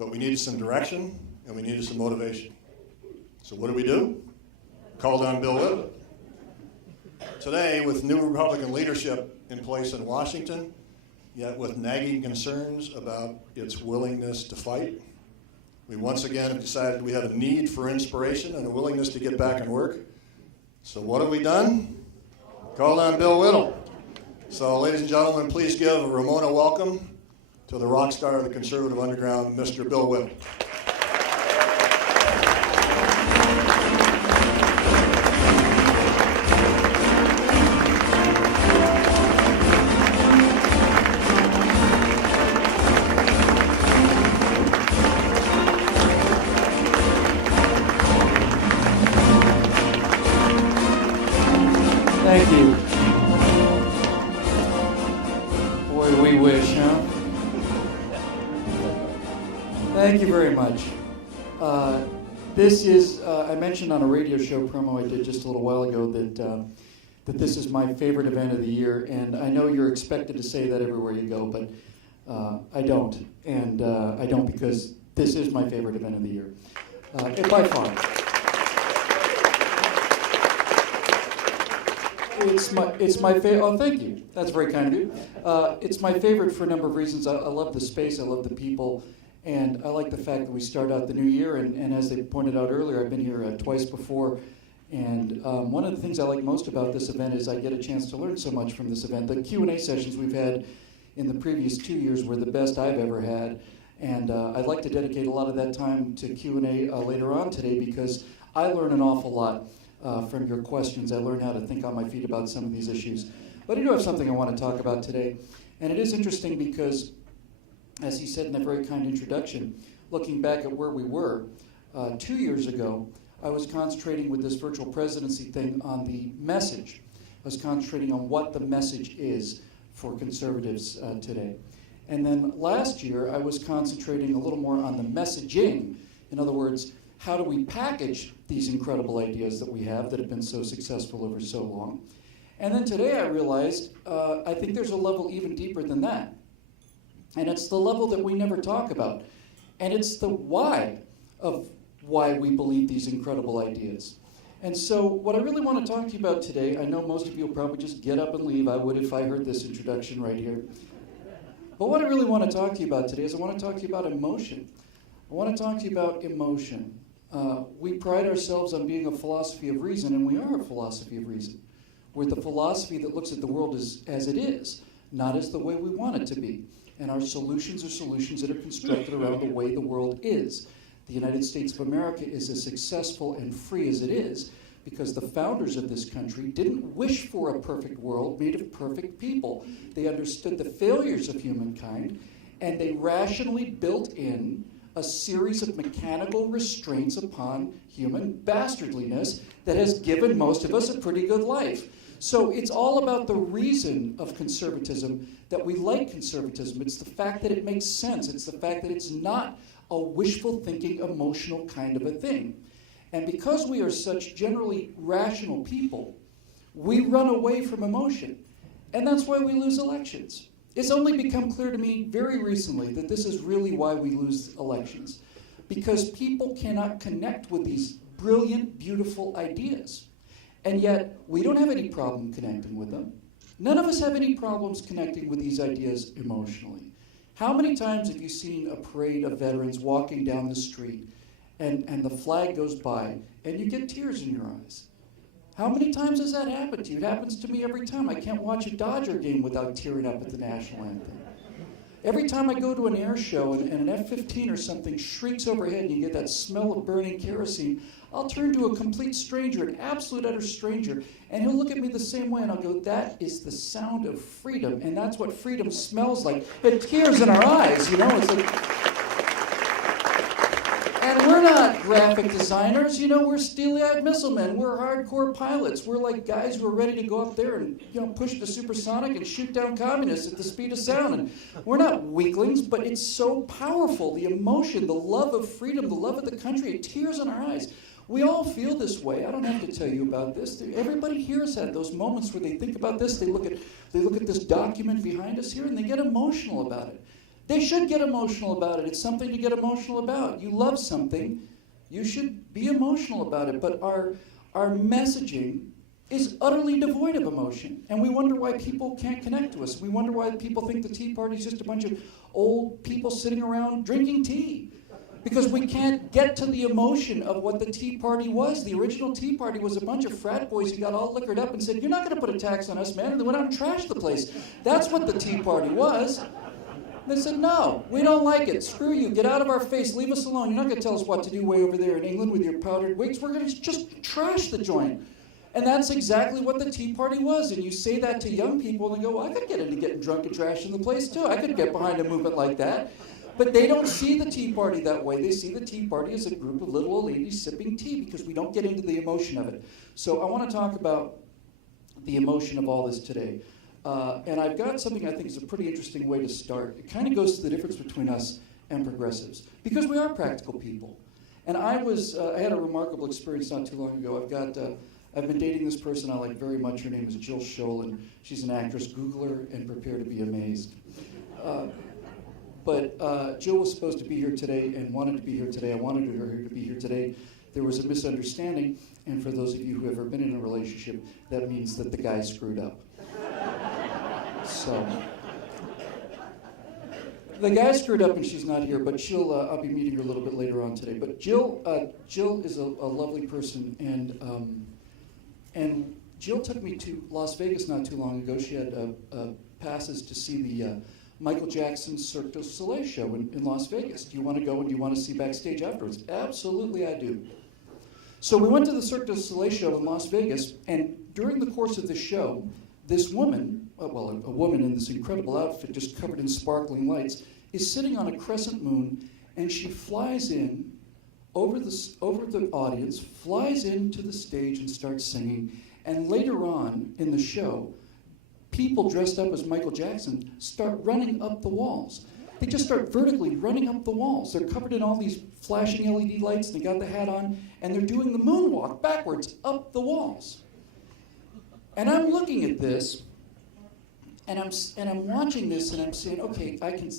but we needed some direction and we needed some motivation. So what do? Called on Bill Whittle. Today, with new Republican leadership in place in Washington, yet with nagging concerns about its willingness to fight, we once again have decided we have a need for inspiration and a willingness to get back and work. So what have we done? Called on Bill Whittle. So ladies and gentlemen, please give Ramona welcome to the rock star of the conservative underground, Mr. Bill Whittle. Thank you. Boy, we wish, huh? Thank you very much. This is, I mentioned on a radio show promo I did just a little while ago that this is my favorite event of the year, and I know you're expected to say that everywhere you go, but I don't. And I don't because this is my favorite event of the year. By far. It's my favorite. Oh, thank you. That's very kind of you. It's my favorite for a number of reasons. I love the space. I love the people. And I like the fact that we start out the new year. And as they pointed out earlier, I've been here twice before. And one of the things I like most about this event is I get a chance to learn so much from this event. The Q&A sessions we've had in the previous 2 years were the best I've ever had. And I'd like to dedicate a lot of that time to Q&A later on today because I learn an awful lot. From your questions. I learned how to think on my feet about some of these issues. But I do have something I want to talk about today. And it is interesting because, as he said in that very kind introduction, looking back at where we were, 2 years ago, I was concentrating with this virtual presidency thing on the message. I was concentrating on what the message is for conservatives today. And then last year, I was concentrating a little more on the messaging. In other words, how do we package these incredible ideas that we have that have been so successful over so long? And then today I realized I think there's a level even deeper than that. And it's the level that we never talk about. And it's the why of why we believe these incredible ideas. And so what I really want to talk to you about today, I know most of you will probably just get up and leave. I would if I heard this introduction right here. But what I really want to talk to you about today is I want to talk to you about emotion. I want to talk to you about emotion. We pride ourselves on being a philosophy of reason, and we are a philosophy of reason. We're the philosophy that looks at the world as it is, not as the way we want it to be. And our solutions are solutions that are constructed around the way the world is. The United States of America is as successful and free as it is because the founders of this country didn't wish for a perfect world made of perfect people. They understood the failures of humankind, and they rationally built in a series of mechanical restraints upon human bastardliness that has given most of us a pretty good life. So it's all about the reason of conservatism, that we like conservatism. It's the fact that it makes sense. It's the fact that it's not a wishful thinking, emotional kind of a thing. And because we are such generally rational people, we run away from emotion. And that's why we lose elections. It's only become clear to me very recently that this is really why we lose elections. Because people cannot connect with these brilliant, beautiful ideas. And yet, we don't have any problem connecting with them. None of us have any problems connecting with these ideas emotionally. How many times have you seen a parade of veterans walking down the street and the flag goes by and you get tears in your eyes? How many times has that happened to you? It happens to me every time. I can't watch a Dodger game without tearing up at the national anthem. Every time I go to an air show and an F-15 or something shrieks overhead and you get that smell of burning kerosene, I'll turn to a complete stranger, an absolute utter stranger, and he'll look at me the same way and I'll go, that is the sound of freedom, and that's what freedom smells like. It tears in our eyes, you know. It's like, and we're not graphic designers, you know, we're steely-eyed missile men, we're hardcore pilots, we're like guys who are ready to go up there and, you know, push the supersonic and shoot down communists at the speed of sound. And we're not weaklings, but it's so powerful, the emotion, the love of freedom, the love of the country, it tears in our eyes. We all feel this way. I don't have to tell you about this. Everybody here has had those moments where they think about this, they look at this document behind us here and they get emotional about it. They should get emotional about it. It's something to get emotional about. You love something, you should be emotional about it. But our messaging is utterly devoid of emotion. And we wonder why people can't connect to us. We wonder why people think the Tea Party is just a bunch of old people sitting around drinking tea. Because we can't get to the emotion of what the Tea Party was. The original Tea Party was a bunch of frat boys who got all liquored up and said, "You're not going to put a tax on us, man." And they went out and trashed the place. That's what the Tea Party was. They said, "No, we don't like it. Screw you. Get out of our face. Leave us alone. You're not going to tell us what to do way over there in England with your powdered wigs. We're going to just trash the joint." And that's exactly what the Tea Party was. And you say that to young people and they go, "Well, I could get into getting drunk and trashing the place too. I could get behind a movement like that." But they don't see the Tea Party that way. They see the Tea Party as a group of little old ladies sipping tea because we don't get into the emotion of it. So I want to talk about the emotion of all this today. And I've got something I think is a pretty interesting way to start. It kind of goes to the difference between us and progressives because we are practical people. And I had a remarkable experience not too long ago. I've been dating this person I like very much. Her name is Jill Scholl, and she's an actress. Google her and prepare to be amazed. But Jill was supposed to be here today and wanted to be here today. I wanted her to be here today. There was a misunderstanding, and for those of you who have ever been in a relationship, that means that the guy screwed up. So the guy screwed up and she's not here, but I'll be meeting her a little bit later on today. But Jill is a lovely person, and Jill took me to Las Vegas not too long ago. She had passes to see the Michael Jackson's Cirque du Soleil show in Las Vegas. Do you want to go and do you want to see backstage afterwards? Absolutely, I do. So we went to the Cirque du Soleil show in Las Vegas, and during the course of the show, this woman, a woman in this incredible outfit just covered in sparkling lights, is sitting on a crescent moon, and she flies in over the audience, flies into the stage and starts singing, and later on in the show, people dressed up as Michael Jackson start running up the walls. They just start vertically running up the walls. They're covered in all these flashing LED lights, and they got the hat on, and they're doing the moonwalk backwards up the walls. And I'm looking at this, and I'm watching this, and I'm saying, okay,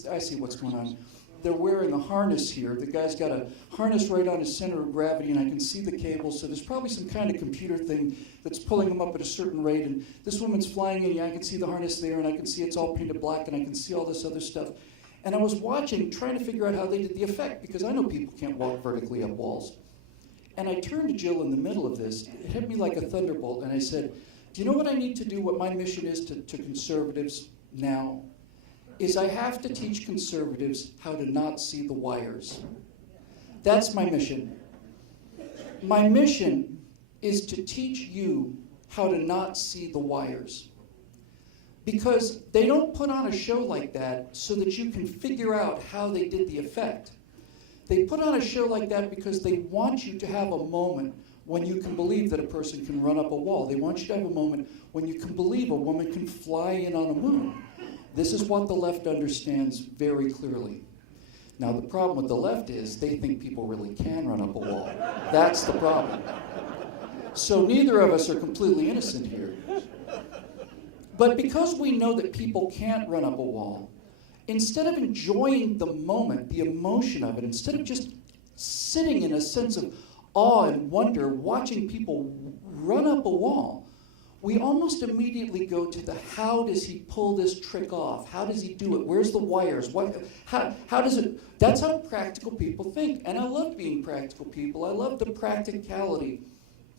I see what's going on. They're wearing a harness here. The guy's got a harness right on his center of gravity, and I can see the cables. So there's probably some kind of computer thing that's pulling them up at a certain rate. And this woman's flying in. Yeah, I can see the harness there, and I can see it's all painted black, and I can see all this other stuff. And I was watching, trying to figure out how they did the effect, because I know people can't walk vertically up walls. And I turned to Jill in the middle of this. It hit me like a thunderbolt, and I said, "Do you know what I need to do, what my mission is to conservatives now? Is I have to teach conservatives how to not see the wires. That's my mission. My mission is to teach you how to not see the wires. Because they don't put on a show like that so that you can figure out how they did the effect. They put on a show like that because they want you to have a moment when you can believe that a person can run up a wall. They want you to have a moment when you can believe a woman can fly in on a moon. This is what the left understands very clearly. Now, the problem with the left is they think people really can run up a wall. That's the problem. So neither of us are completely innocent here. But because we know that people can't run up a wall, instead of enjoying the moment, the emotion of it, instead of just sitting in a sense of awe and wonder, watching people run up a wall, we almost immediately go to the how does he pull this trick off? How does he do it? Where's the wires? How does it? That's how practical people think. And I love being practical people. I love the practicality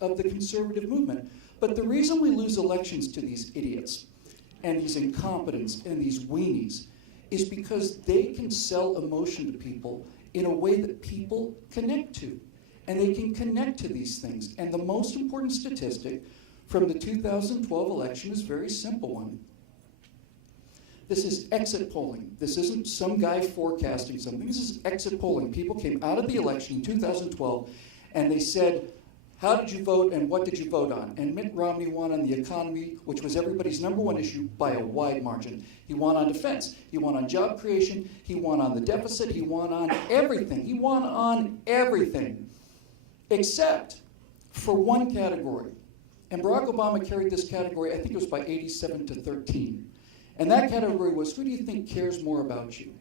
of the conservative movement. But the reason we lose elections to these idiots and these incompetents and these weenies is because they can sell emotion to people in a way that people connect to. And they can connect to these things. And the most important statistic from the 2012 election is a very simple one. This is exit polling. This isn't some guy forecasting something. This is exit polling. People came out of the election in 2012 and they said, how did you vote and what did you vote on? And Mitt Romney won on the economy, which was everybody's number one issue by a wide margin. He won on defense. He won on job creation. He won on the deficit. He won on everything. He won on everything except for one category. And Barack Obama carried this category, I think it was by 87-13. And that category was, who do you think cares more about you?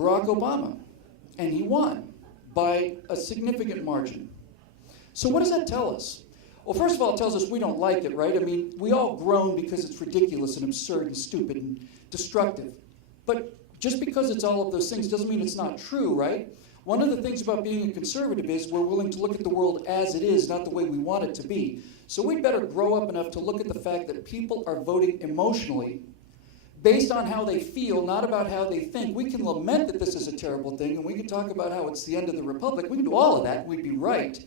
Barack Obama, and he won by a significant margin. So what does that tell us? Well, first of all, it tells us we don't like it, right? I mean, we all groan because it's ridiculous and absurd and stupid and destructive. But just because it's all of those things doesn't mean it's not true, right? One of the things about being a conservative is we're willing to look at the world as it is, not the way we want it to be. So we'd better grow up enough to look at the fact that people are voting emotionally based on how they feel, not about how they think. We can lament that this is a terrible thing, and we can talk about how it's the end of the republic. We can do all of that, and we'd be right.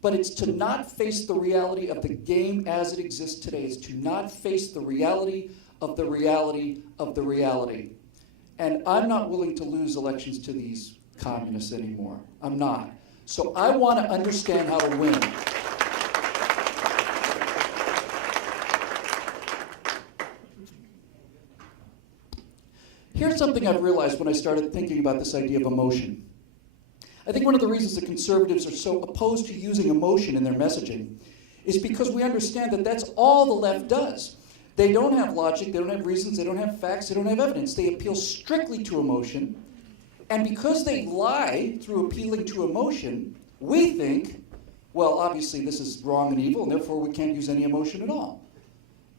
But it's to not face the reality of the game as it exists today. It's to not face the reality of the reality of the reality. And I'm not willing to lose elections to these communists anymore. I'm not. So I want to understand how to win. Here's something I've realized when I started thinking about this idea of emotion. I think one of the reasons that conservatives are so opposed to using emotion in their messaging is because we understand that that's all the left does. They don't have logic, they don't have reasons, they don't have facts, they don't have evidence. They appeal strictly to emotion. And because they lie through appealing to emotion, we think, well, obviously this is wrong and evil, and therefore we can't use any emotion at all.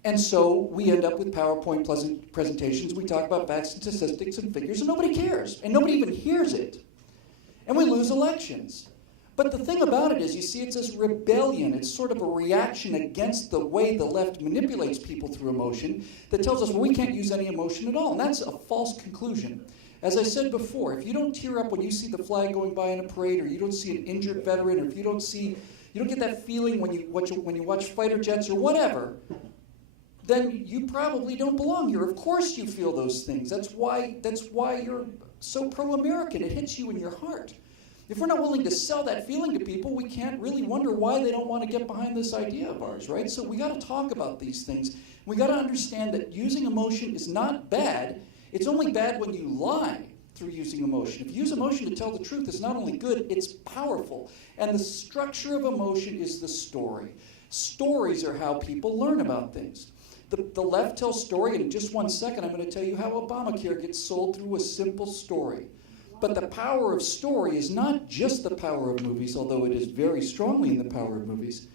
And so we end up with PowerPoint presentations. We talk about facts and statistics and figures, and nobody cares. And nobody even hears it. And we lose elections. But the thing about it is, you see, it's this rebellion. It's sort of a reaction against the way the left manipulates people through emotion that tells us, well, we can't use any emotion at all. And that's a false conclusion. As I said before, if you don't tear up when you see the flag going by in a parade, or you don't see an injured veteran, or if you don't get that feeling when you watch fighter jets or whatever, then you probably don't belong here. Of course you feel those things. That's why you're so pro-American. It hits you in your heart. If we're not willing to sell that feeling to people, we can't really wonder why they don't want to get behind this idea of ours, right? So we got to talk about these things. We got to understand that using emotion is not bad. It's only bad when you lie through using emotion. If you use emotion to tell the truth, it's not only good, it's powerful. And the structure of emotion is the story. Stories are how people learn about things. The left tells story, and in just 1 second I'm going to tell you how Obamacare gets sold through a simple story. But the power of story is not just the power of movies, although it is very strongly in the power of movies.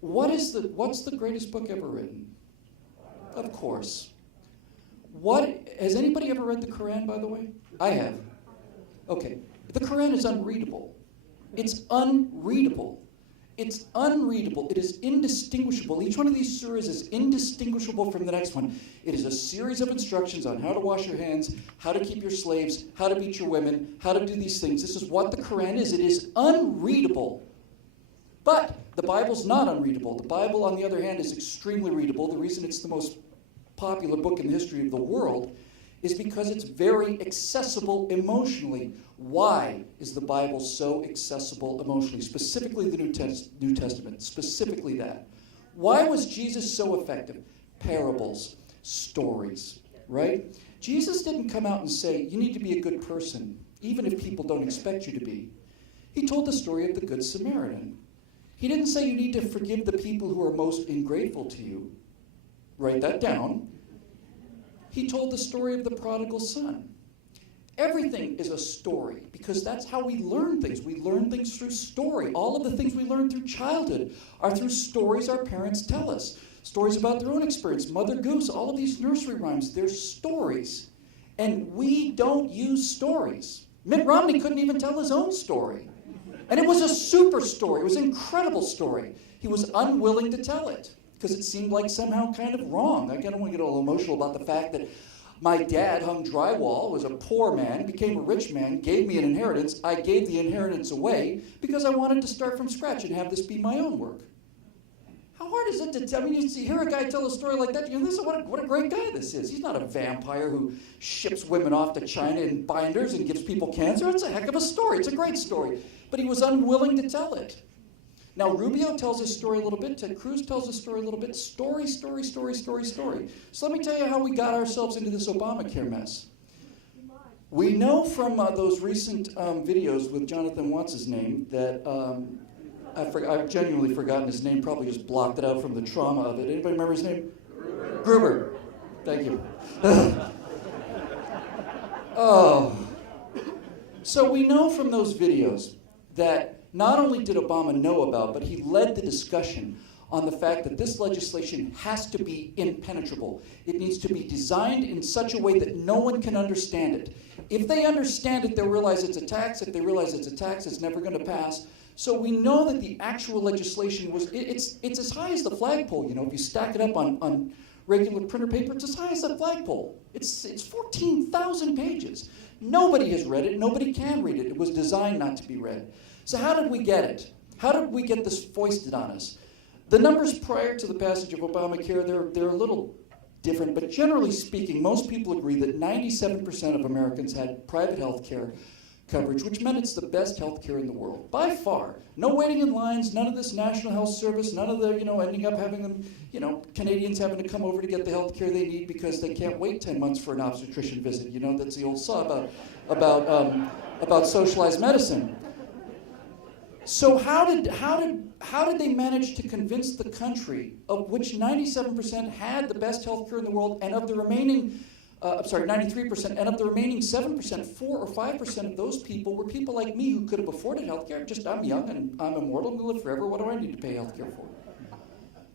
What's the greatest book ever written? Of course. Has anybody ever read the Quran, by the way? I have. Okay. The Quran is unreadable. It's unreadable. It's unreadable. It is indistinguishable. Each one of these surahs is indistinguishable from the next one. It is a series of instructions on how to wash your hands, how to keep your slaves, how to beat your women, how to do these things. This is what the Quran is. It is unreadable. But the Bible's not unreadable. The Bible, on the other hand, is extremely readable. The reason it's the most popular book in the history of the world is because it's very accessible emotionally. Why is the Bible so accessible emotionally? Specifically the New Testament, specifically that. Why was Jesus so effective? Parables, stories, right? Jesus didn't come out and say, you need to be a good person, even if people don't expect you to be. He told the story of the Good Samaritan. He didn't say you need to forgive the people who are most ungrateful to you. Write that down. He told the story of the prodigal son. Everything is a story because that's how we learn things. We learn things through story. All of the things we learn through childhood are through stories our parents tell us. Stories about their own experience. Mother Goose, all of these nursery rhymes, they're stories. And we don't use stories. Mitt Romney couldn't even tell his own story. And it was a super story. It was an incredible story. He was unwilling to tell it because it seemed like somehow kind of wrong. I don't want to get all emotional about the fact that my dad hung drywall, was a poor man, became a rich man, gave me an inheritance. I gave the inheritance away because I wanted to start from scratch and have this be my own work. How hard is it to tell? I mean, you hear a guy tell a story like that, you know, what a great guy this is. He's not a vampire who ships women off to China in binders and gives people cancer. It's a heck of a story. It's a great story. But he was unwilling to tell it. Now, Rubio tells his story a little bit. Ted Cruz tells his story a little bit. Story, story, story, story, story. So let me tell you how we got ourselves into this Obamacare mess. We know from those recent videos with Jonathan What's-his-name that I've genuinely forgotten his name, probably just blocked it out from the trauma of it. Anybody remember his name? Gruber. Thank you. Oh, So we know from those videos that not only did Obama know about, but he led the discussion on the fact that this legislation has to be impenetrable. It needs to be designed in such a way that no one can understand it. If they understand it, they'll realize it's a tax. If they realize it's a tax, it's never going to pass. So we know that the actual legislation was, it's as high as the flagpole. You know, if you stack it up on regular printer paper, it's as high as the flagpole. It's 14,000 pages. Nobody has read it. Nobody can read it. It was designed not to be read. So how did we get it? How did we get this foisted on us? The numbers prior to the passage of Obamacare, they're a little different, but generally speaking, most people agree that 97% of Americans had private health care coverage, which meant it's the best health care in the world, by far. No waiting in lines, none of this National Health Service, none of the, ending up having them, Canadians having to come over to get the health care they need because they can't wait 10 months for an obstetrician visit. That's the old saw about socialized medicine. So how did they manage to convince the country, of which 97% had the best health care in the world, and of the remaining, 93%, and of the remaining 7%, 4 or 5% of those people were people like me who could have afforded health care? I'm young and I'm immortal and live forever. What do I need to pay health care for?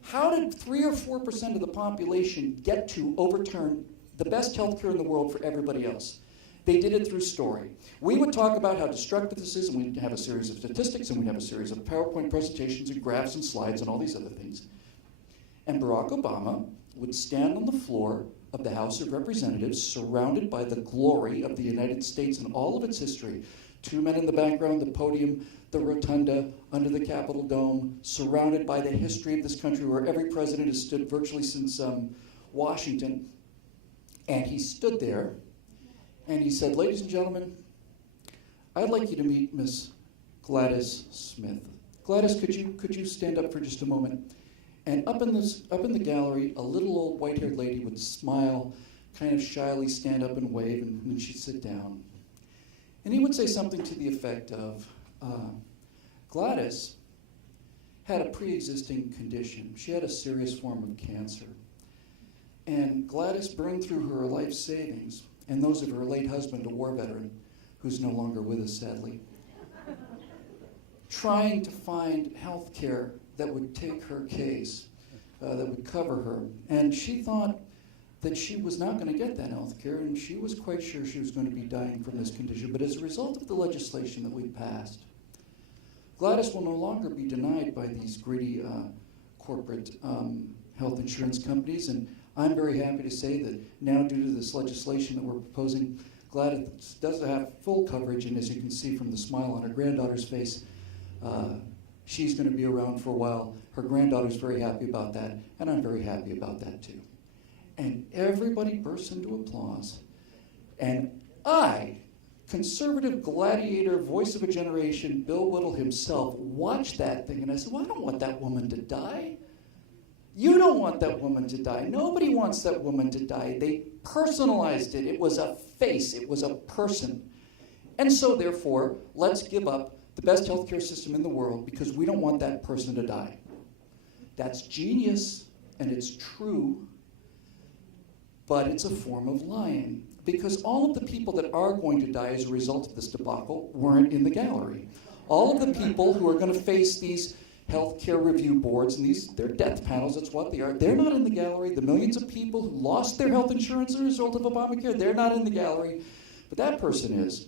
How did 3 or 4% of the population get to overturn the best health care in the world for everybody else? They did it through story. We would talk about how destructive this is, and we'd have a series of statistics, and we'd have a series of PowerPoint presentations and graphs and slides and all these other things. And Barack Obama would stand on the floor of the House of Representatives, surrounded by the glory of the United States and all of its history. 2 men in the background, the podium, the rotunda, under the Capitol Dome, surrounded by the history of this country where every president has stood virtually since Washington. And he stood there, and he said, "Ladies and gentlemen, I'd like you to meet Miss Gladys Smith. Gladys, could you stand up for just a moment?" And up in the gallery, a little old white-haired lady would smile, kind of shyly stand up and wave, and then she'd sit down. And he would say something to the effect of, Gladys had a pre-existing condition. She had a serious form of cancer. And Gladys burned through her life savings and those of her late husband, a war veteran, who's no longer with us, sadly, trying to find health care that would take her case, that would cover her. And she thought that she was not going to get that health care, and she was quite sure she was going to be dying from this condition. But as a result of the legislation that we passed, Gladys will no longer be denied by these greedy corporate health insurance companies. And I'm very happy to say that now, due to this legislation that we're proposing, Gladys does have full coverage, and as you can see from the smile on her granddaughter's face, she's going to be around for a while. Her granddaughter's very happy about that, and I'm very happy about that too. And everybody bursts into applause. And I, conservative gladiator, voice of a generation, Bill Whittle himself, watched that thing, and I said, well, I don't want that woman to die. You don't want that woman to die. Nobody wants that woman to die. They personalized it. It was a face. It was a person. And so, therefore, let's give up the best healthcare system in the world because we don't want that person to die. That's genius, and it's true, but it's a form of lying. Because all of the people that are going to die as a result of this debacle weren't in the gallery. All of the people who are going to face these healthcare review boards, and they're death panels, that's what they are. They're not in the gallery. The millions of people who lost their health insurance as a result of Obamacare, they're not in the gallery. But that person is.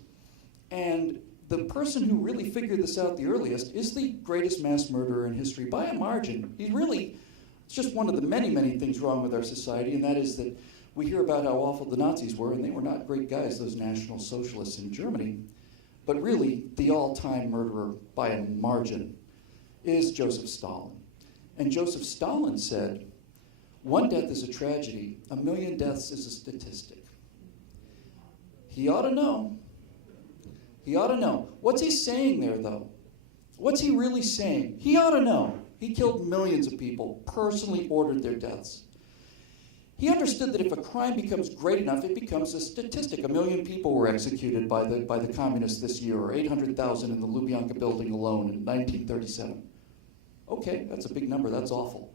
And the person who really figured this out the earliest is the greatest mass murderer in history by a margin. It's just one of the many, many things wrong with our society, and that is that we hear about how awful the Nazis were, and they were not great guys, those National Socialists in Germany. But really, the all-time murderer by a margin is Joseph Stalin. And Joseph Stalin said, "One death is a tragedy, 1,000,000 deaths is a statistic." He ought to know. He ought to know. What's he saying there, though? What's he really saying? He ought to know. He killed millions of people, personally ordered their deaths. He understood that if a crime becomes great enough, it becomes a statistic. 1,000,000 people were executed by the communists this year, or 800,000 in the Lubyanka building alone in 1937. Okay, that's a big number, that's awful.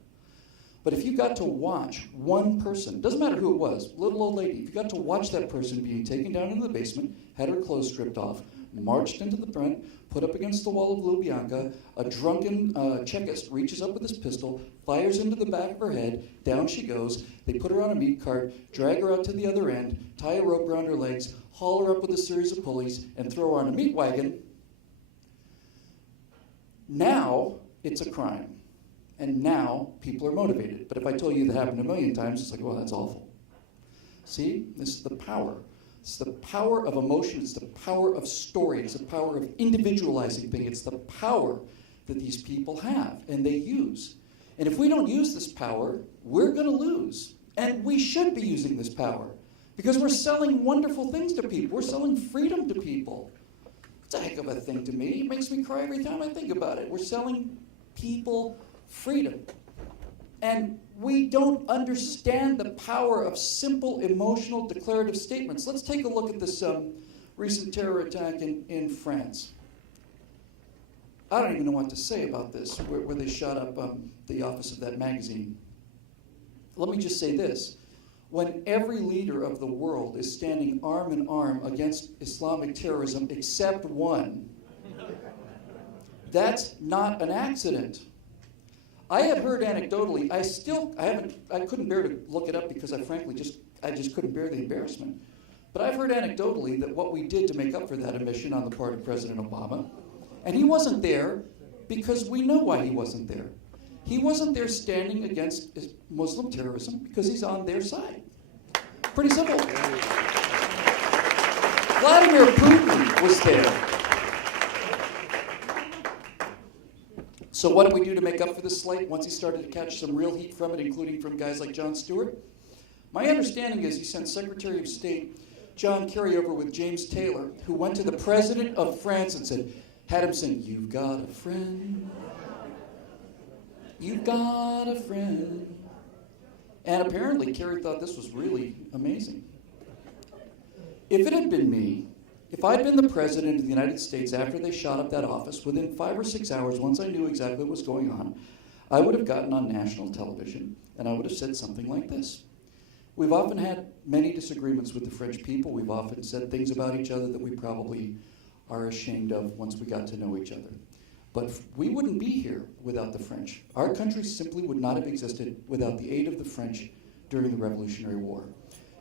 But if you got to watch one person, doesn't matter who it was, little old lady, if you got to watch that person being taken down into the basement, had her clothes stripped off, marched into the front, put up against the wall of Lubyanka. A drunken Czechist reaches up with his pistol, fires into the back of her head, down she goes. They put her on a meat cart, drag her out to the other end, tie a rope around her legs, haul her up with a series of pulleys, and throw her on a meat wagon. Now it's a crime. And now people are motivated. But if I told you that happened a million times, it's like, well, that's awful. See, this is the power. It's the power of emotion. It's the power of story. It's the power of individualizing things. It's the power that these people have and they use. And if we don't use this power, we're going to lose. And we should be using this power because we're selling wonderful things to people. We're selling freedom to people. It's a heck of a thing to me. It makes me cry every time I think about it. We're selling people freedom. And we don't understand the power of simple, emotional, declarative statements. Let's take a look at this recent terror attack in France. I don't even know what to say about this, where they shot up the office of that magazine. Let me just say this. When every leader of the world is standing arm in arm against Islamic terrorism except one, that's not an accident. I had heard anecdotally, I couldn't bear to look it up because I frankly just couldn't bear the embarrassment. But I've heard anecdotally that what we did to make up for that omission on the part of President Obama, and he wasn't there because we know why he wasn't there. He wasn't there standing against Muslim terrorism because he's on their side. Pretty simple. Vladimir Putin was there. So what did we do to make up for this slight once he started to catch some real heat from it, including from guys like Jon Stewart? My understanding is he sent Secretary of State John Kerry over with James Taylor, who went to the president of France and had him sing, "You've got a friend, you've got a friend." And apparently Kerry thought this was really amazing. If it had been me, if I'd been the president of the United States after they shot up that office, within 5 or 6 hours, once I knew exactly what was going on, I would have gotten on national television and I would have said something like this. We've often had many disagreements with the French people. We've often said things about each other that we probably are ashamed of once we got to know each other. But we wouldn't be here without the French. Our country simply would not have existed without the aid of the French during the Revolutionary War.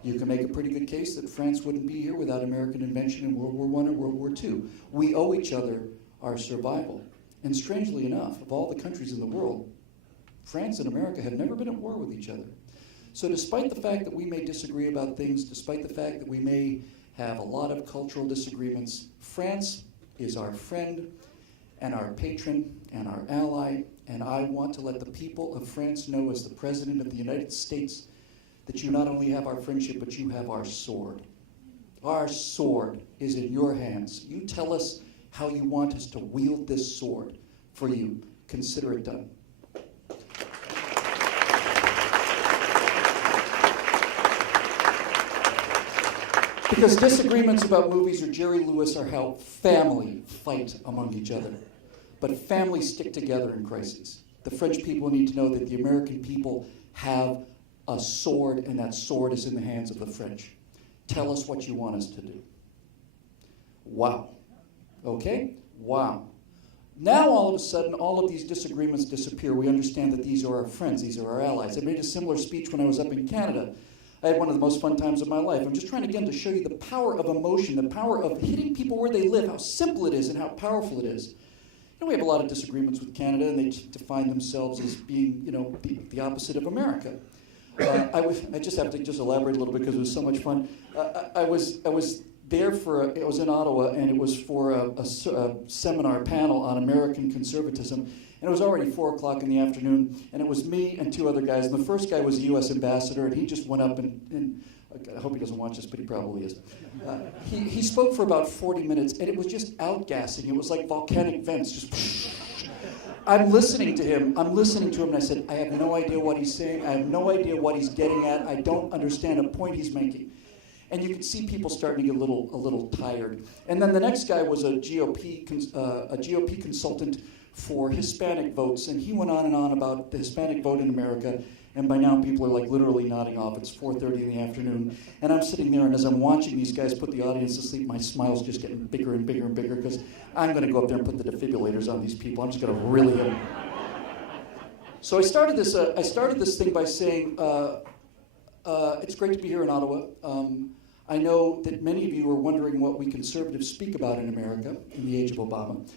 You can make a pretty good case that France wouldn't be here without American invention in World War I and World War II. We owe each other our survival. And strangely enough, of all the countries in the world, France and America have never been at war with each other. So despite the fact that we may disagree about things, despite the fact that we may have a lot of cultural disagreements, France is our friend and our patron and our ally, and I want to let the people of France know as the President of the United States that you not only have our friendship, but you have our sword. Our sword is in your hands. You tell us how you want us to wield this sword for you. Consider it done. Because disagreements about movies or Jerry Lewis are how family fight among each other. But families stick together in crises. The French people need to know that the American people have a sword, and that sword is in the hands of the French. Tell us what you want us to do. Wow. Okay? Wow. Now, all of a sudden, all of these disagreements disappear. We understand that these are our friends. These are our allies. I made a similar speech when I was up in Canada. I had one of the most fun times of my life. I'm just trying, again, to show you the power of emotion, the power of hitting people where they live, how simple it is and how powerful it is. You know, we have a lot of disagreements with Canada, and they define themselves as being, you know, the opposite of America. I just have to just elaborate a little bit because it was so much fun. I was there I was in Ottawa, and it was for a seminar panel on American conservatism. And it was already 4 o'clock in the afternoon, and it was me and 2 other guys. And the first guy was a U.S. ambassador, and he just went up and I hope he doesn't watch this, but he probably is. He spoke for about 40 minutes, and it was just outgassing. It was like volcanic vents, just. I'm listening to him, and I said, I have no idea what he's saying. I have no idea what he's getting at. I don't understand a point he's making. And you could see people starting to get a little tired. And then the next guy was a GOP consultant for Hispanic votes, and he went on and on about the Hispanic vote in America And by now, people are like literally nodding off. It's 4:30 in the afternoon. And I'm sitting there, and as I'm watching these guys put the audience to sleep, my smile's just getting bigger and bigger and bigger because I'm going to go up there and put the defibrillators on these people. I'm just going to really hit them. So I started this thing by saying, it's great to be here in Ottawa. I know that many of you are wondering what we conservatives speak about in America in the age of Obama.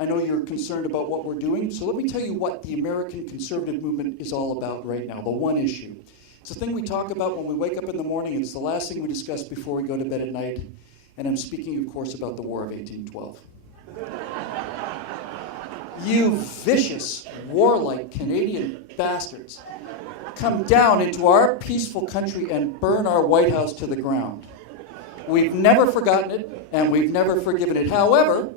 I know you're concerned about what we're doing, so let me tell you what the American conservative movement is all about right now, the one issue. It's the thing we talk about when we wake up in the morning. It's the last thing we discuss before we go to bed at night. And I'm speaking, of course, about the War of 1812. You vicious, warlike Canadian bastards come down into our peaceful country and burn our White House to the ground. We've never forgotten it, and we've never forgiven it. However,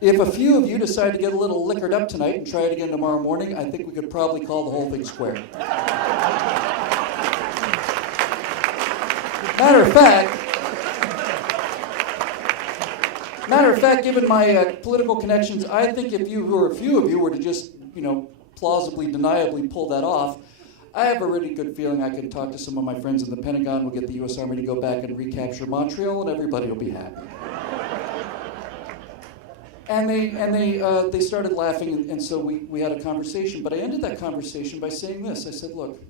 if a few of you decide to get a little liquored up tonight and try it again tomorrow morning, I think we could probably call the whole thing square. Matter of fact, given my political connections, I think if you, or a few of you, were to just, plausibly, deniably pull that off, I have a really good feeling I can talk to some of my friends in the Pentagon. We'll get the U.S. Army to go back and recapture Montreal, and everybody will be happy. And they started laughing, and so we had a conversation. But I ended that conversation by saying this. I said, look,